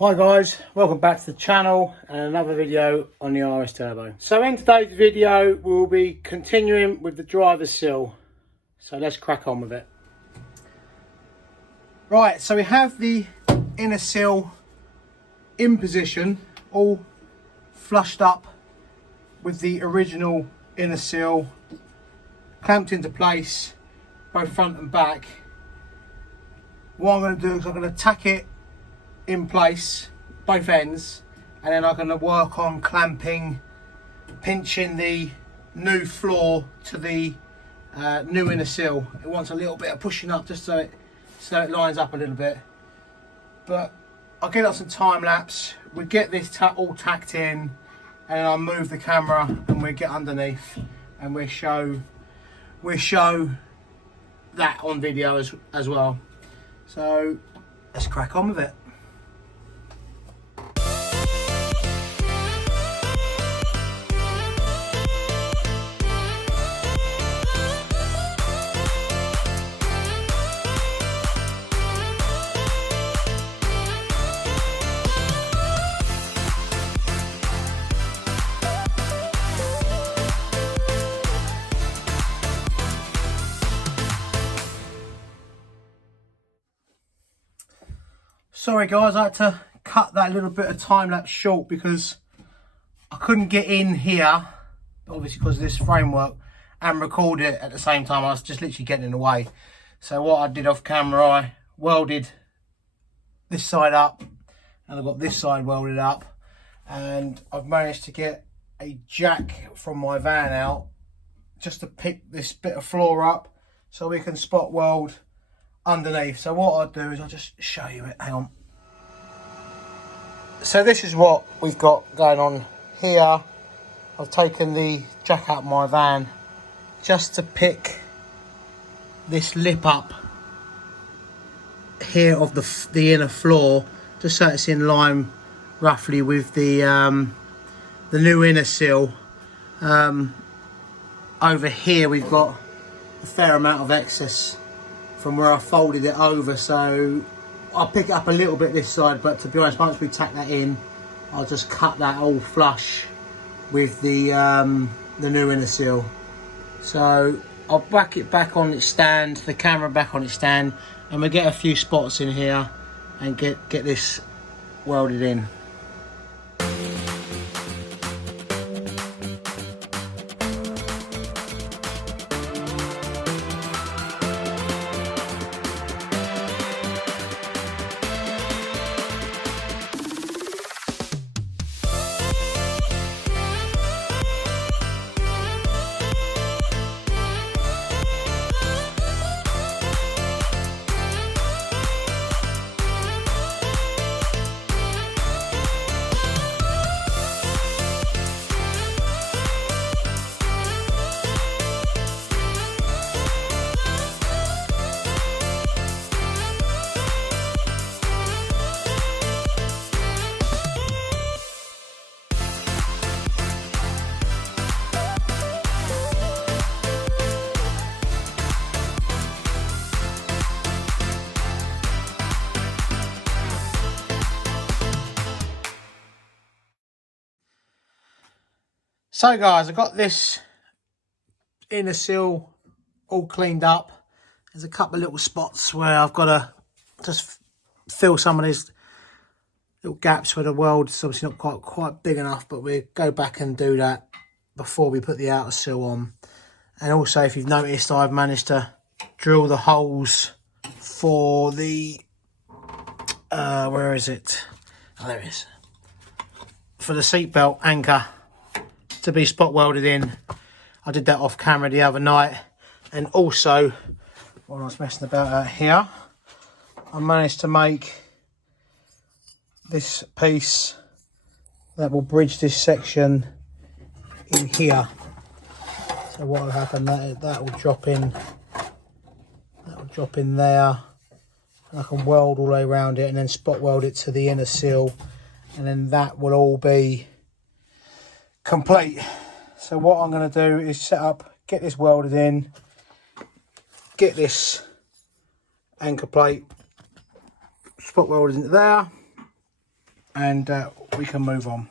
Hi guys, welcome back to the channel and another video on the RS Turbo. So in today's video we'll be continuing with the driver's sill. So let's crack on with it. Right, so we have the inner sill in position, all flushed up with the original inner sill clamped into place, both front and back. What I'm going to do is I'm going to tack it in place, both ends, and then I'm going to work on clamping, pinching the new floor to the new inner sill. It wants a little bit of pushing up just so it lines up a little bit. But I'll get on some time lapse. We get this all tacked in, and then I'll move the camera and we get underneath and we show that on video as well. So let's crack on with it. Sorry guys, I had to cut that little bit of time lapse short because I couldn't get in here, obviously because of this framework, and record it at the same time. I was just literally getting in the way. So what I did off camera, I welded this side up and I've got this side welded up, and I've managed to get a jack from my van out just to pick this bit of floor up so we can spot weld underneath. So what I'll do is I'll just show you it. Hang on. So this is what we've got going on here. I've taken the jack out of my van just to pick this lip up here of the inner floor, just so it's in line roughly with the new inner sill. Over here we've got a fair amount of excess from where I folded it over, so I'll pick it up a little bit this side, but to be honest, once we tack that in, I'll just cut that all flush with the new inner sill. So I'll back it back on its stand, the camera back on its stand, and we'll get a few spots in here and get this welded in. So guys, I've got this inner sill all cleaned up. There's a couple of little spots where I've got to just fill some of these little gaps where the weld is obviously not quite big enough, but we go back and do that before we put the outer sill on. And also, if you've noticed, I've managed to drill the holes for the where is it? Oh, there it is. For the seatbelt anchor to be spot welded in. I did that off camera the other night, and also when I was messing about out here, I managed to make this piece that will bridge this section in here. So what will happen, that will drop in, there, and I can weld all the way around it and then spot weld it to the inner sill, and then that will all be complete. So what I'm going to do is set up, get this welded in, get this anchor plate spot welded into there, and we can move on.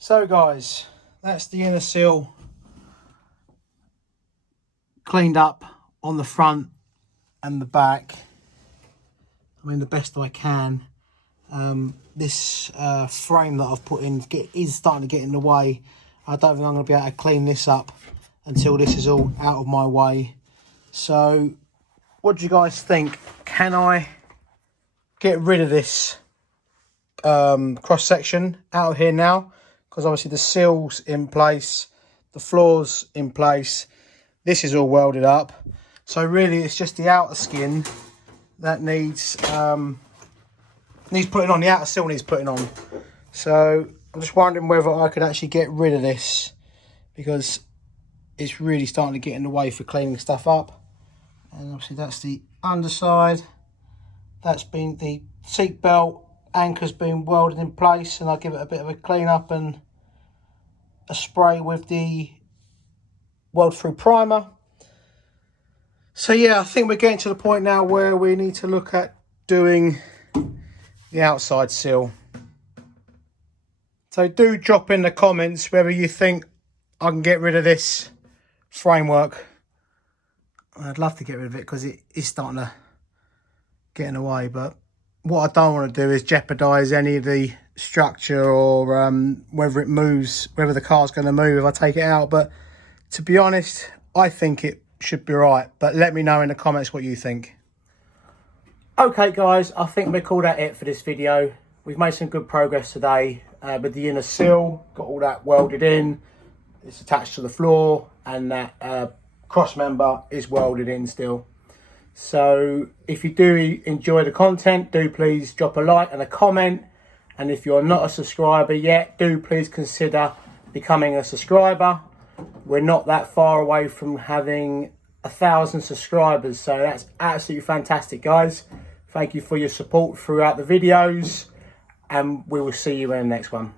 So guys, that's the inner sill cleaned up on the front and the back. I mean, the best I can. This frame that I've put in is starting to get in the way. I don't think I'm going to be able to clean this up until this is all out of my way. So what do you guys think? Can I get rid of this cross section out of here now? Because obviously the sill's in place, the floor's in place, this is all welded up. So really it's just the outer skin that needs putting on. The outer sill needs putting on. So I'm just wondering whether I could actually get rid of this, because it's really starting to get in the way for cleaning stuff up. And obviously that's the underside. That's been the seat belt anchor's been welded in place, and I'll give it a bit of a clean up and a spray with the weld through primer. So yeah, I think we're getting to the point now where we need to look at doing the outside sill. So do drop in the comments whether you think I can get rid of this framework. I'd love to get rid of it because it is starting to get in the way, but what I don't want to do is jeopardize any of the structure, or whether it moves, whether the car's going to move if I take it out. But to be honest, I think it should be right, but let me know in the comments what you think. Okay guys, I think we call that it for this video. We've made some good progress today with the inner sill, got all that welded in, it's attached to the floor, and that cross member is welded in still. So if you do enjoy the content, do please drop a like and a comment. And if you're not a subscriber yet, do please consider becoming a subscriber. We're not that far away from having 1,000 subscribers, so that's absolutely fantastic, guys. Thank you for your support throughout the videos, and we will see you in the next one.